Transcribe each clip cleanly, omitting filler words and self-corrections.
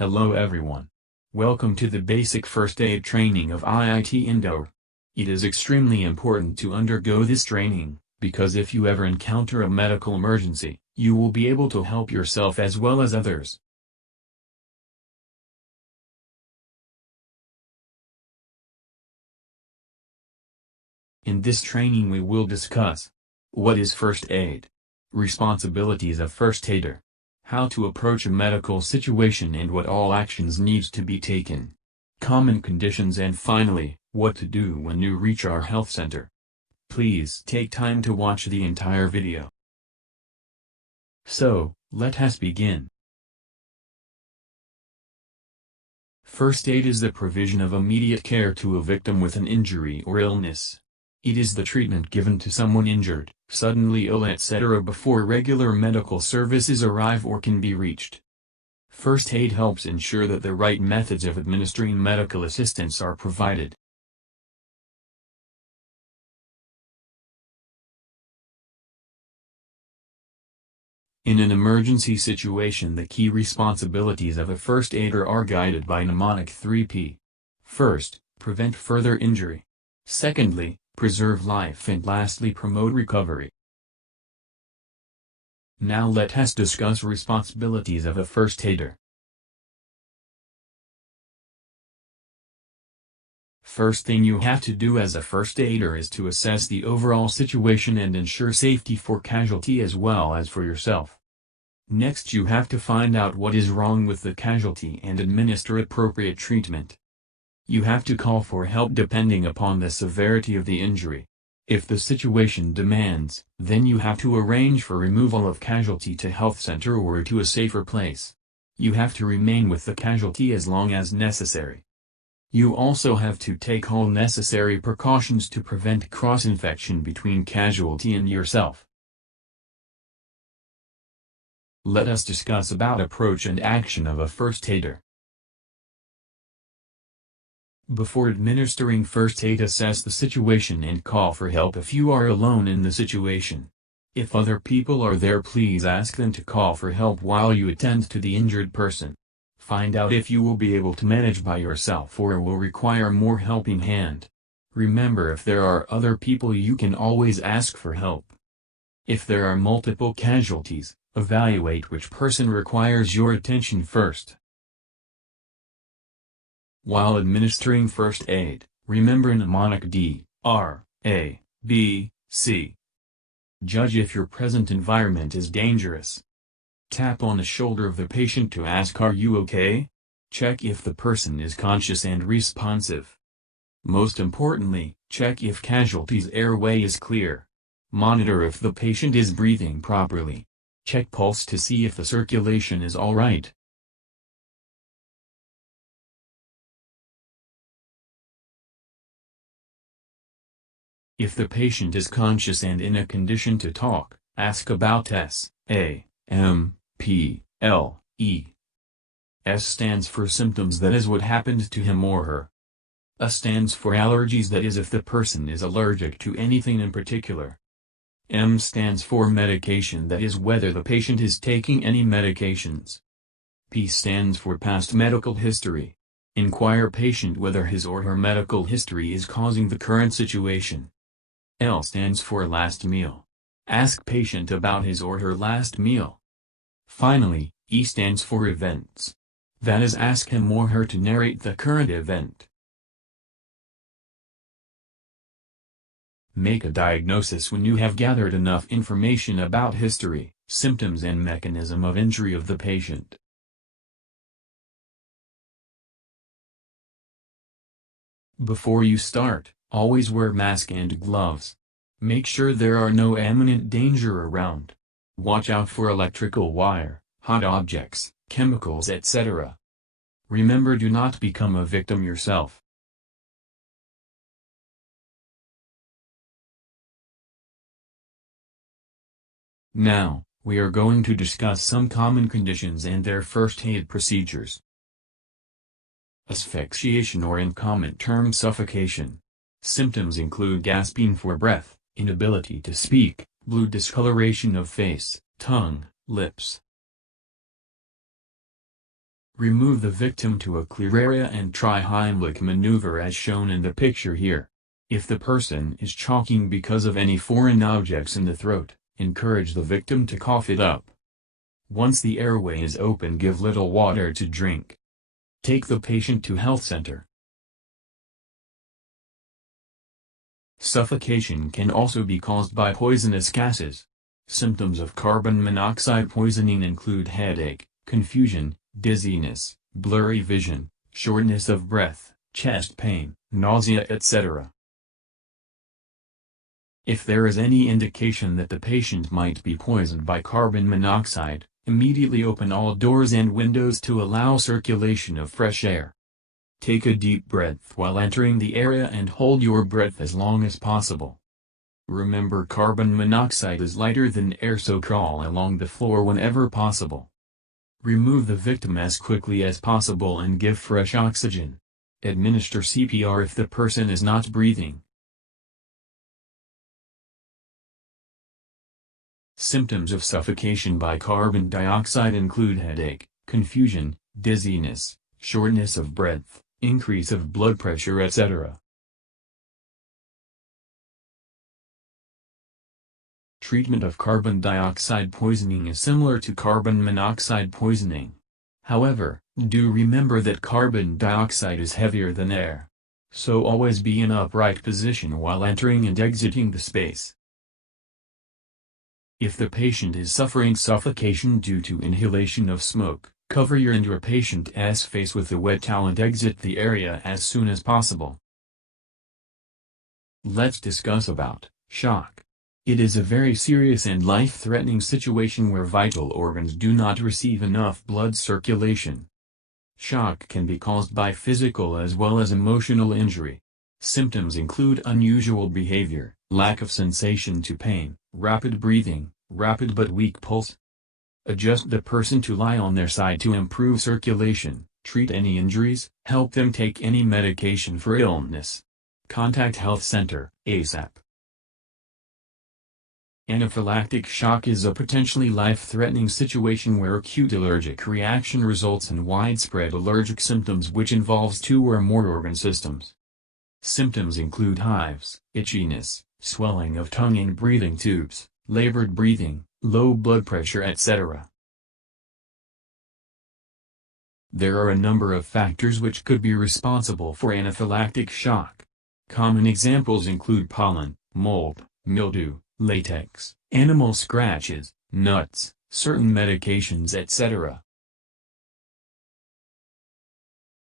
Hello everyone. Welcome to the basic first aid training of IIT Indore. It is extremely important to undergo this training, because if you ever encounter a medical emergency, you will be able to help yourself as well as others. In this training we will discuss what is first aid, responsibilities of first aider, how to approach a medical situation and what all actions needs to be taken, common conditions, and finally, what to do when you reach our health center. Please take time to watch the entire video. So, let us begin. First aid is the provision of immediate care to a victim with an injury or illness. It is the treatment given to someone injured, suddenly ill, etc. before regular medical services arrive or can be reached. First aid helps ensure that the right methods of administering medical assistance are provided. In an emergency situation, the key responsibilities of a first aider are guided by mnemonic 3P. First, prevent further injury. Secondly, preserve life, and lastly, promote recovery. Now let us discuss responsibilities of a first aider. First thing you have to do as a first aider is to assess the overall situation and ensure safety for casualty as well as for yourself. Next, you have to find out what is wrong with the casualty and administer appropriate treatment. You have to call for help depending upon the severity of the injury. If the situation demands, then you have to arrange for removal of casualty to health center or to a safer place. You have to remain with the casualty as long as necessary. You also have to take all necessary precautions to prevent cross-infection between casualty and yourself. Let us discuss about approach and action of a first aider. Before administering first aid, assess the situation and call for help if you are alone in the situation. If other people are there, please ask them to call for help while you attend to the injured person. Find out if you will be able to manage by yourself or will require more helping hand. Remember, if there are other people, you can always ask for help. If there are multiple casualties, evaluate which person requires your attention first. While administering first aid, remember mnemonic D, R, A, B, C. Judge if your present environment is dangerous. Tap on the shoulder of the patient to ask, "Are you okay?" Check if the person is conscious and responsive. Most importantly, check if casualty's airway is clear. Monitor if the patient is breathing properly. Check pulse to see if the circulation is all right. If the patient is conscious and in a condition to talk, ask about S, A, M, P, L, E. S stands for symptoms, that is what happened to him or her. A stands for allergies, that is if the person is allergic to anything in particular. M stands for medication, that is whether the patient is taking any medications. P stands for past medical history. Inquire patient whether his or her medical history is causing the current situation. L stands for last meal. Ask patient about his or her last meal. Finally, E stands for events. That is, ask him or her to narrate the current event. Make a diagnosis when you have gathered enough information about history, symptoms, and mechanism of injury of the patient. Before you start, always wear mask and gloves. Make sure there are no imminent danger around. Watch out for electrical wire, hot objects, chemicals, etc. Remember, do not become a victim yourself. Now, we are going to discuss some common conditions and their first aid procedures. Asphyxiation, or in common terms suffocation. Symptoms include gasping for breath, inability to speak, blue discoloration of face, tongue, lips. Remove the victim to a clear area and try Heimlich maneuver as shown in the picture here. If the person is choking because of any foreign objects in the throat, encourage the victim to cough it up. Once the airway is open, give little water to drink. Take the patient to health center. Suffocation can also be caused by poisonous gases. Symptoms of carbon monoxide poisoning include headache, confusion, dizziness, blurry vision, shortness of breath, chest pain, nausea, etc. If there is any indication that the patient might be poisoned by carbon monoxide, immediately open all doors and windows to allow circulation of fresh air. Take a deep breath while entering the area and hold your breath as long as possible. Remember, carbon monoxide is lighter than air, so crawl along the floor whenever possible. Remove the victim as quickly as possible and give fresh oxygen. Administer CPR if the person is not breathing. Symptoms of suffocation by carbon dioxide include headache, confusion, dizziness, shortness of breath, increase of blood pressure, etc. Treatment of carbon dioxide poisoning is similar to carbon monoxide poisoning. However, do remember that carbon dioxide is heavier than air. So always be in upright position while entering and exiting the space. If the patient is suffering suffocation due to inhalation of smoke, cover your and your patient's face with a wet towel and exit the area as soon as possible. Let's discuss about shock. It is a very serious and life-threatening situation where vital organs do not receive enough blood circulation. Shock can be caused by physical as well as emotional injury. Symptoms include unusual behavior, lack of sensation to pain, rapid breathing, rapid but weak pulse. Adjust the person to lie on their side to improve circulation, treat any injuries, help them take any medication for illness. Contact health center, ASAP. Anaphylactic shock is a potentially life-threatening situation where acute allergic reaction results in widespread allergic symptoms which involves 2 or more organ systems. Symptoms include hives, itchiness, swelling of tongue and breathing tubes, labored breathing, low blood pressure, etc. There are a number of factors which could be responsible for anaphylactic shock. Common examples include pollen, mold, mildew, latex, animal scratches, nuts, certain medications, etc.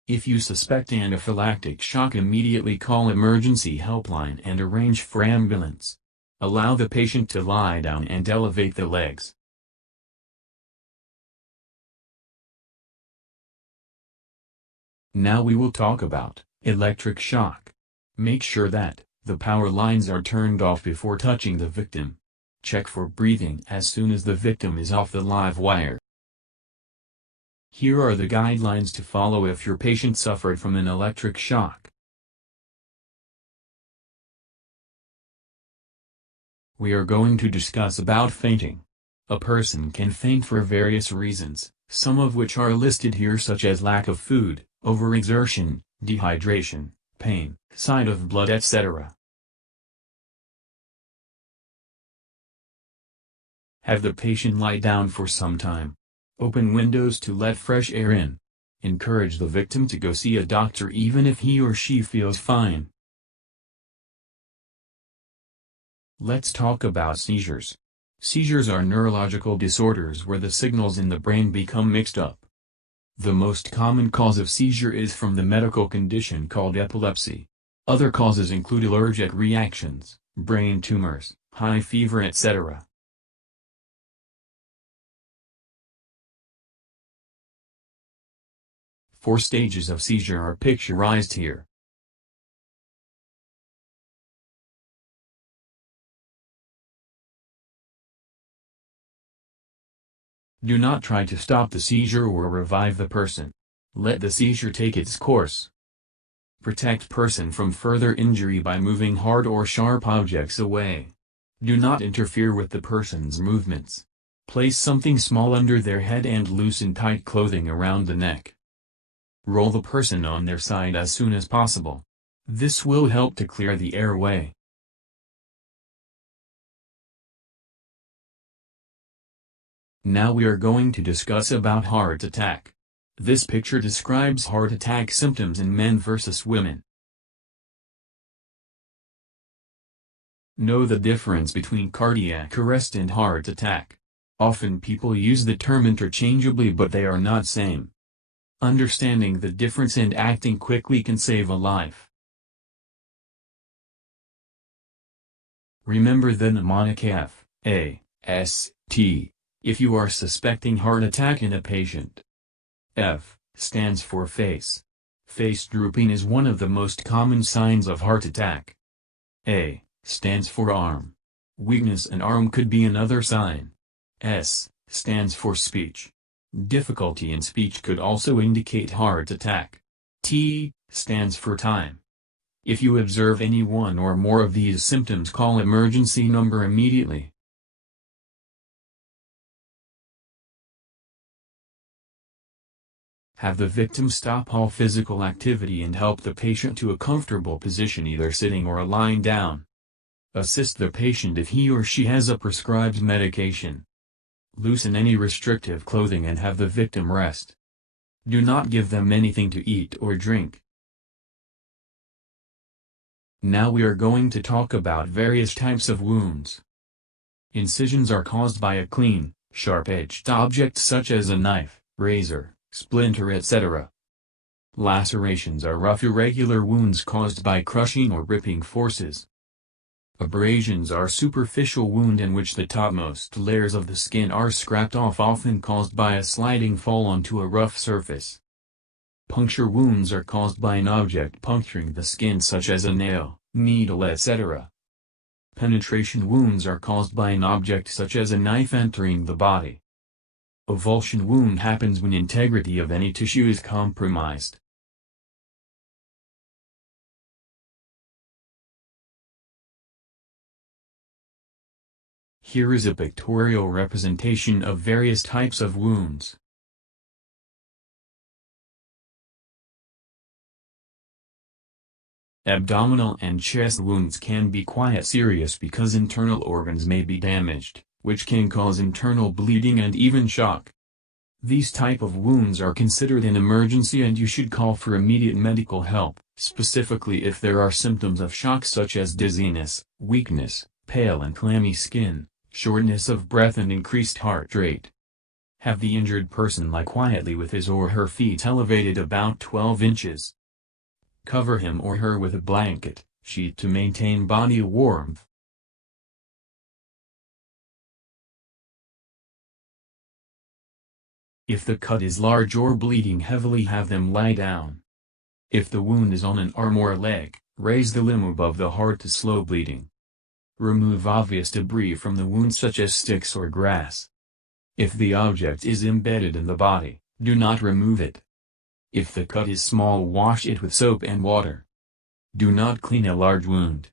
If you suspect anaphylactic shock, immediately call emergency helpline and arrange for ambulance. Allow the patient to lie down and elevate the legs. Now we will talk about electric shock. Make sure that the power lines are turned off before touching the victim. Check for breathing as soon as the victim is off the live wire. Here are the guidelines to follow if your patient suffered from an electric shock. We are going to discuss about fainting. A person can faint for various reasons, some of which are listed here, such as lack of food, overexertion, dehydration, pain, sight of blood, etc. Have the patient lie down for some time. Open windows to let fresh air in. Encourage the victim to go see a doctor even if he or she feels fine. Let's talk about seizures. Seizures are neurological disorders where the signals in the brain become mixed up. The most common cause of seizure is from the medical condition called epilepsy. Other causes include allergic reactions, brain tumors, high fever, etc. 4 stages of seizure are picturized here. Do not try to stop the seizure or revive the person. Let the seizure take its course. Protect person from further injury by moving hard or sharp objects away. Do not interfere with the person's movements. Place something small under their head and loosen tight clothing around the neck. Roll the person on their side as soon as possible. This will help to clear the airway. Now we are going to discuss about heart attack. This picture describes heart attack symptoms in men versus women. Know the difference between cardiac arrest and heart attack. Often people use the term interchangeably, but they are not same. Understanding the difference and acting quickly can save a life. Remember the mnemonic F-A-S-T if you are suspecting heart attack in a patient. F stands for face. Face drooping is one of the most common signs of heart attack. A stands for arm. Weakness in arm could be another sign. S stands for speech. Difficulty in speech could also indicate heart attack. T stands for time. If you observe any one or more of these symptoms, call emergency number immediately. Have the victim stop all physical activity and help the patient to a comfortable position, either sitting or lying down. Assist the patient if he or she has a prescribed medication. Loosen any restrictive clothing and have the victim rest. Do not give them anything to eat or drink. Now we are going to talk about various types of wounds. Incisions are caused by a clean, sharp-edged object such as a knife, razor, splinter, etc. Lacerations are rough, irregular wounds caused by crushing or ripping forces. Abrasions are superficial wound in which the topmost layers of the skin are scraped off, often caused by a sliding fall onto a rough surface. Puncture wounds are caused by an object puncturing the skin such as a nail, needle, etc. Penetration wounds are caused by an object such as a knife entering the body. Avulsion wound happens when integrity of any tissue is compromised. Here is a pictorial representation of various types of wounds. Abdominal and chest wounds can be quite serious because internal organs may be damaged, which can cause internal bleeding and even shock. These type of wounds are considered an emergency and you should call for immediate medical help, specifically if there are symptoms of shock such as dizziness, weakness, pale and clammy skin, shortness of breath and increased heart rate. Have the injured person lie quietly with his or her feet elevated about 12 inches. Cover him or her with a blanket, sheet to maintain body warmth. If the cut is large or bleeding heavily, have them lie down. If the wound is on an arm or leg, raise the limb above the heart to slow bleeding. Remove obvious debris from the wound such as sticks or grass. If the object is embedded in the body, do not remove it. If the cut is small, wash it with soap and water. Do not clean a large wound.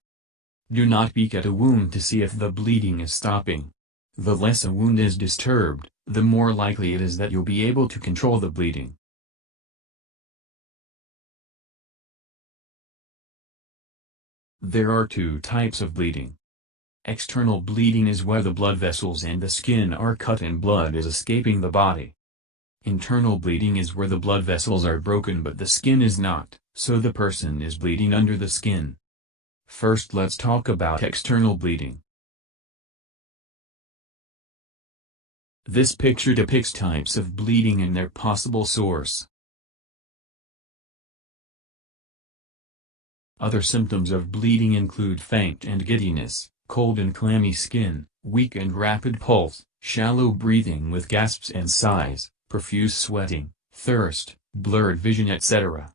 Do not peek at a wound to see if the bleeding is stopping. The less a wound is disturbed, the more likely it is that you'll be able to control the bleeding. There are two types of bleeding. External bleeding is where the blood vessels and the skin are cut and blood is escaping the body. Internal bleeding is where the blood vessels are broken but the skin is not, so the person is bleeding under the skin. First, let's talk about external bleeding. This picture depicts types of bleeding and their possible source. Other symptoms of bleeding include faint and giddiness, cold and clammy skin, weak and rapid pulse, shallow breathing with gasps and sighs, profuse sweating, thirst, blurred vision, etc.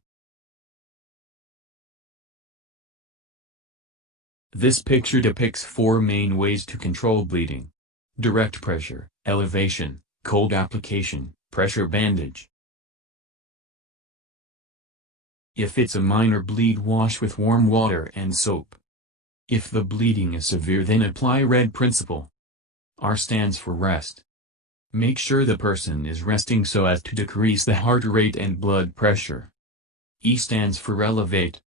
This picture depicts 4 main ways to control bleeding: direct pressure, elevation, cold application, pressure bandage. If it's a minor bleed, wash with warm water and soap. If the bleeding is severe, then apply RED principle. R stands for rest. Make sure the person is resting so as to decrease the heart rate and blood pressure. E stands for elevate.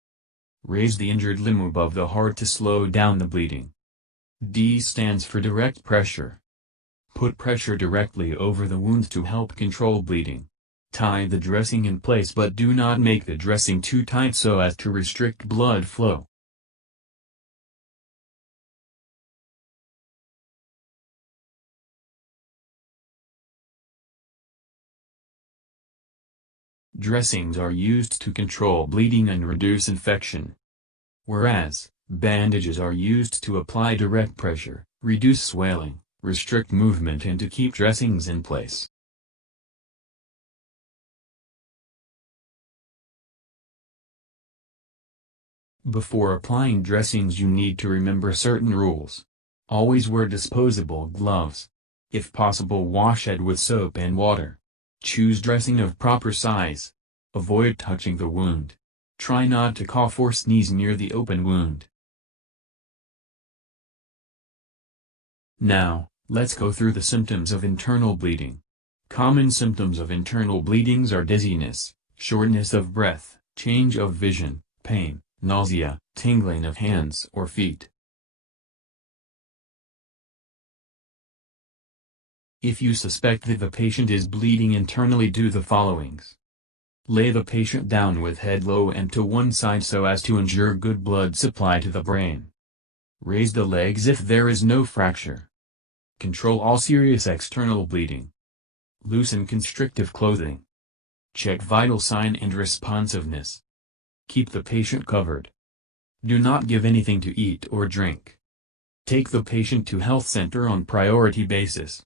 Raise the injured limb above the heart to slow down the bleeding. D stands for direct pressure. Put pressure directly over the wound to help control bleeding. Tie the dressing in place but do not make the dressing too tight so as to restrict blood flow. Dressings are used to control bleeding and reduce infection, whereas bandages are used to apply direct pressure, reduce swelling, restrict movement and to keep dressings in place. Before applying dressings you need to remember certain rules. Always wear disposable gloves. If possible, wash it with soap and water. Choose dressing of proper size. Avoid touching the wound. Try not to cough or sneeze near the open wound. Now, let's go through the symptoms of internal bleeding. Common symptoms of internal bleedings are dizziness, shortness of breath, change of vision, pain, nausea, tingling of hands or feet. If you suspect that the patient is bleeding internally, do the followings. Lay the patient down with head low and to one side so as to ensure good blood supply to the brain. Raise the legs if there is no fracture. Control all serious external bleeding. Loosen constrictive clothing. Check vital sign and responsiveness. Keep the patient covered. Do not give anything to eat or drink. Take the patient to health center on priority basis.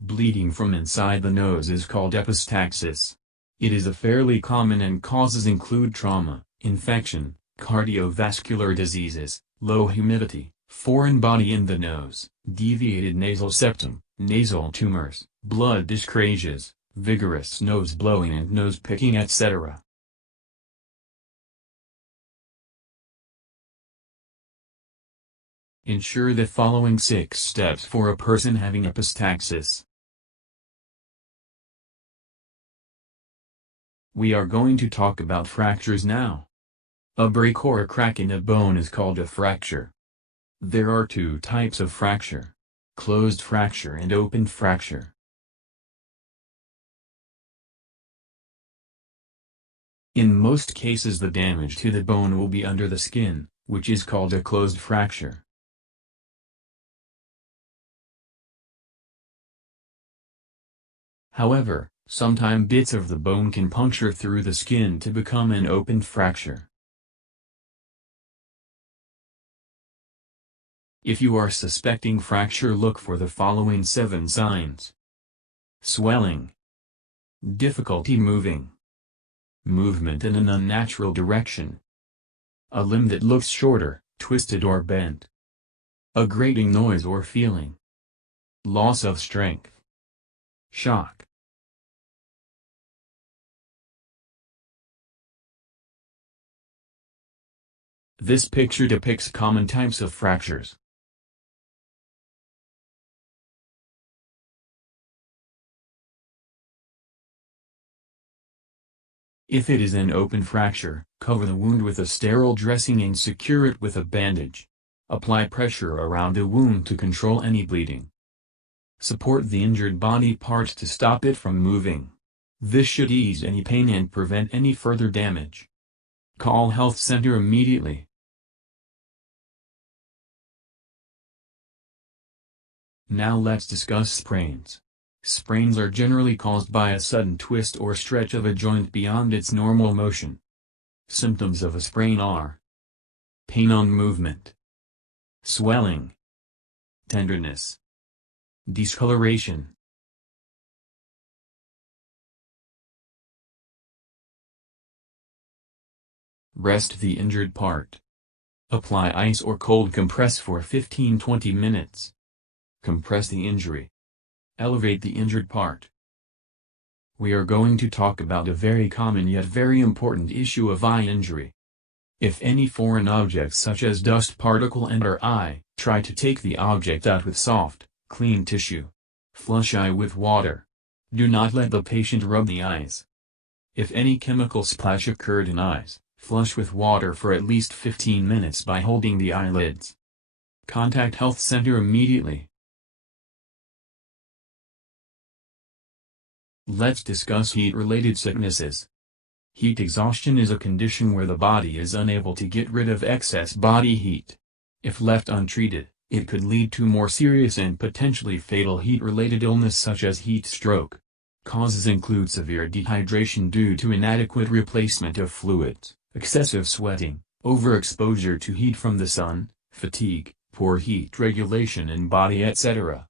Bleeding from inside the nose is called epistaxis. It is a fairly common and causes include trauma, infection, cardiovascular diseases, low humidity, foreign body in the nose, deviated nasal septum, nasal tumors, blood dyscrasias, vigorous nose blowing and nose picking, etc. Ensure the following 6 steps for a person having epistaxis. We are going to talk about fractures now. A break or a crack in a bone is called a fracture. There are 2 types of fracture: closed fracture and open fracture. In most cases the damage to the bone will be under the skin, which is called a closed fracture. However, sometimes bits of the bone can puncture through the skin to become an open fracture. If you are suspecting fracture, look for the following 7 signs: swelling, difficulty moving, movement in an unnatural direction, a limb that looks shorter, twisted or bent, a grating noise or feeling, loss of strength, shock. This picture depicts common types of fractures. If it is an open fracture, cover the wound with a sterile dressing and secure it with a bandage. Apply pressure around the wound to control any bleeding. Support the injured body parts to stop it from moving. This should ease any pain and prevent any further damage. Call health center immediately. Now let's discuss sprains. Sprains are generally caused by a sudden twist or stretch of a joint beyond its normal motion. Symptoms of a sprain are pain on movement, swelling, tenderness, discoloration. Rest the injured part. Apply ice or cold compress for 15-20 minutes. Compress the injury. Elevate the injured part. We are going to talk about a very common yet very important issue of eye injury. If any foreign object such as dust particle enter eye, try to take the object out with soft, clean tissue. Flush eye with water. Do not let the patient rub the eyes. If any chemical splash occurred in eyes, flush with water for at least 15 minutes by holding the eyelids. Contact health center immediately. Let's discuss heat-related sicknesses. Heat exhaustion is a condition where the body is unable to get rid of excess body heat. If left untreated, it could lead to more serious and potentially fatal heat-related illness such as heat stroke. Causes include severe dehydration due to inadequate replacement of fluids, excessive sweating, overexposure to heat from the sun, fatigue, poor heat regulation in body, etc.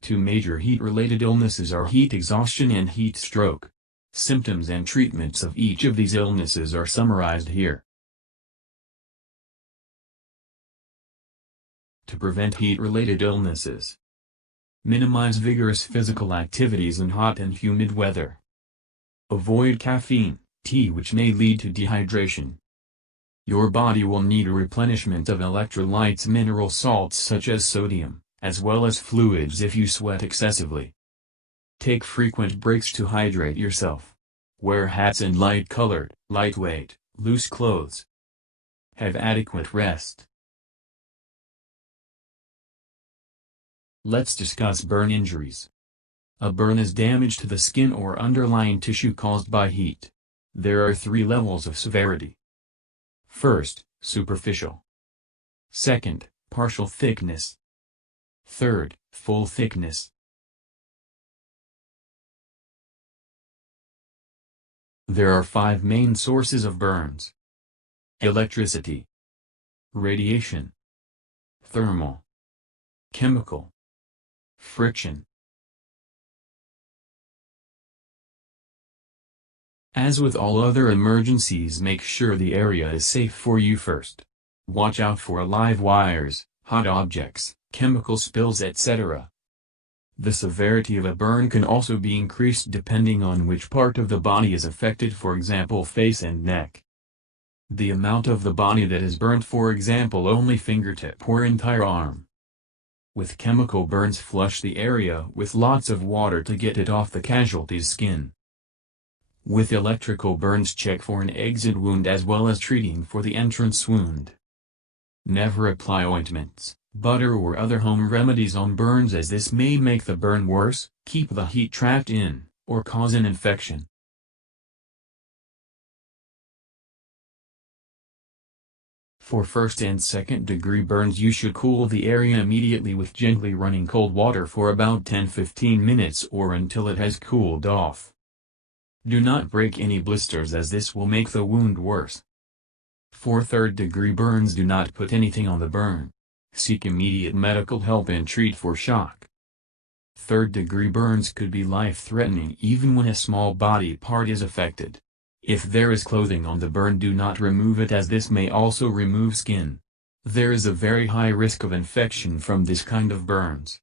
Two major heat-related illnesses are heat exhaustion and heat stroke. Symptoms and treatments of each of these illnesses are summarized here. To prevent heat-related illnesses, minimize vigorous physical activities in hot and humid weather. Avoid caffeine, tea, which may lead to dehydration. Your body will need a replenishment of electrolytes, mineral salts such as sodium, as well as fluids if you sweat excessively. Take frequent breaks to hydrate yourself. Wear hats and light-colored, lightweight, loose clothes. Have adequate rest. Let's discuss burn injuries. A burn is damage to the skin or underlying tissue caused by heat. There are 3 levels of severity. First, superficial. Second, partial thickness. Third, full thickness. There are 5 main sources of burns: electricity, radiation, thermal, chemical, friction. As with all other emergencies, make sure the area is safe for you first. Watch out for live wires, hot objects, chemical spills, etc. The severity of a burn can also be increased depending on which part of the body is affected, for example face and neck. The amount of the body that is burnt, for example only fingertip or entire arm. With chemical burns, flush the area with lots of water to get it off the casualty's skin. With electrical burns, check for an exit wound as well as treating for the entrance wound. Never apply ointments, butter or other home remedies on burns, as this may make the burn worse, keep the heat trapped in, or cause an infection. For first and second degree burns, you should cool the area immediately with gently running cold water for about 10-15 minutes or until it has cooled off. Do not break any blisters, as this will make the wound worse. For third-degree burns, do not put anything on the burn. Seek immediate medical help and treat for shock. Third-degree burns could be life-threatening even when a small body part is affected. If there is clothing on the burn, do not remove it, as this may also remove skin. There is a very high risk of infection from this kind of burns.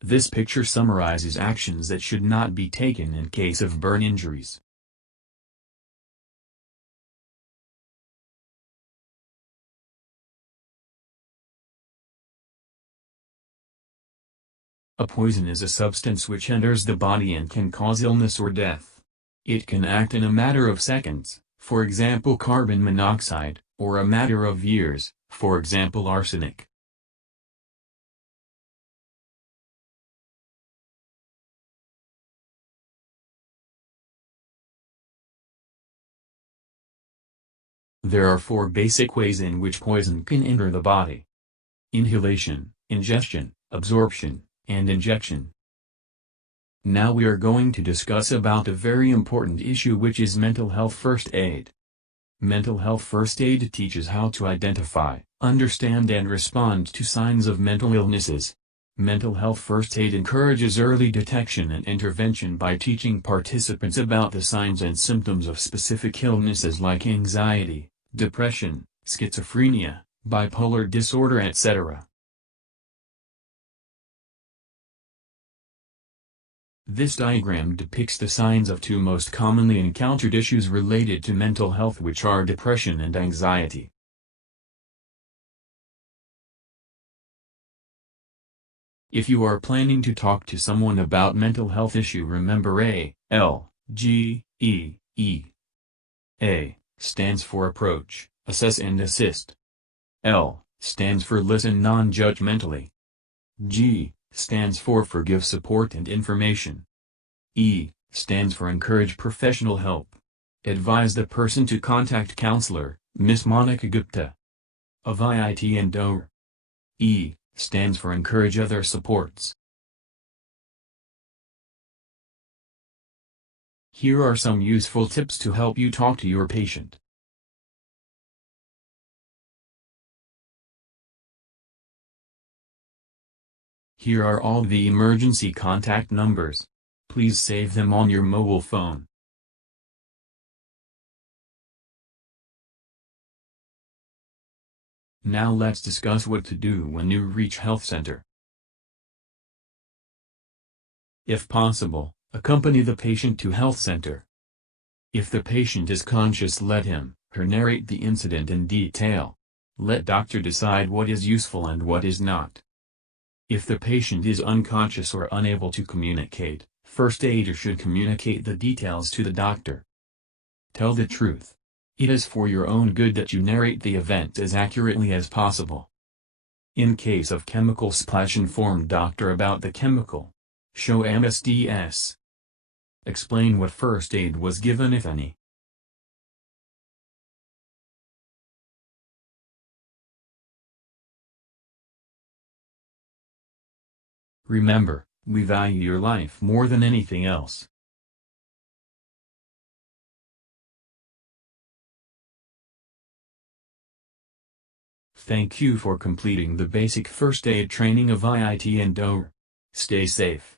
This picture summarizes actions that should not be taken in case of burn injuries. A poison is a substance which enters the body and can cause illness or death. It can act in a matter of seconds, for example carbon monoxide, or a matter of years, for example arsenic. There are 4 basic ways in which poison can enter the body: inhalation, ingestion, absorption, and injection. Now we are going to discuss about a very important issue, which is mental health first aid. Mental health first aid teaches how to identify, understand and respond to signs of mental illnesses. Mental health first aid encourages early detection and intervention by teaching participants about the signs and symptoms of specific illnesses like anxiety, depression, schizophrenia, bipolar disorder, etc. This diagram depicts the signs of two most commonly encountered issues related to mental health, which are depression and anxiety. If you are planning to talk to someone about mental health issue, remember A-L-G-E-E. A stands for approach, assess and assist. L stands for listen non-judgmentally. G stands for forgive, support and information. E stands for encourage professional help. Advise the person to contact counselor, Miss Monica Gupta of IIT Indore. E stands for encourage other supports. Here are some useful tips to help you talk to your patient. Here are all the emergency contact numbers. Please save them on your mobile phone. Now let's discuss what to do when you reach health center. If possible, accompany the patient to health center. If the patient is conscious, let her narrate the incident in detail. Let doctor decide what is useful and what is not. If the patient is unconscious or unable to communicate, first aider should communicate the details to the doctor. Tell the truth. It is for your own good that you narrate the event as accurately as possible. In case of chemical splash, inform doctor about the chemical. Show MSDS. Explain what first aid was given, if any. Remember, we value your life more than anything else. Thank you for completing the basic first aid training of IIT Indore. Stay safe.